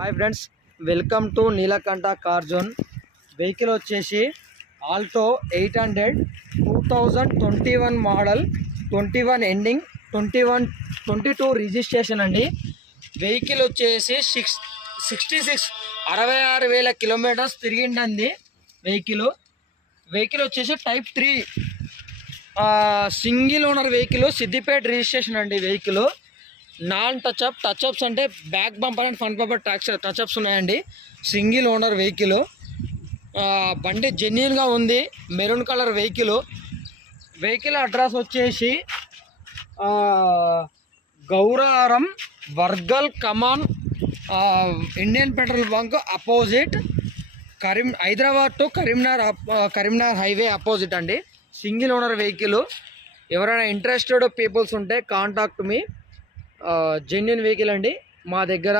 Hi friends, welcome to Neelakanta car zone. Vehicle వచ్చేసి Alto 800 2021 మోడల్, 21 ending, 22 registration అండి. Vehicle వచ్చేసి 66,000 కిలోమీటర్స్ తిరిగిందండి. వెహికల్ వచ్చేసి type 3 single owner vehicle, Siddipet registration అండి. వెహికల్ నాన్ టచ్అప్స్ అంటే back bumper and front bumper touch ups ఉన్నాయండి. సింగిల్ ఓనర్ వెహికల్, బండి జెన్యున్గా ఉంది. మెరూన్ కలర్ వెహికల్ అడ్రస్ వచ్చేసి గౌరారం, వర్గల్ కమాన్, Indian petrol bunk opposite, Hyderabad to Karimnagar highway opposite అండి. Single owner vehicle. ఎవరైనా ఇంట్రెస్టెడ్ పీపుల్స్ ఉంటే కాంటాక్ట్ మీ. జెన్యున్ వెహికల్ అండి. మా దగ్గర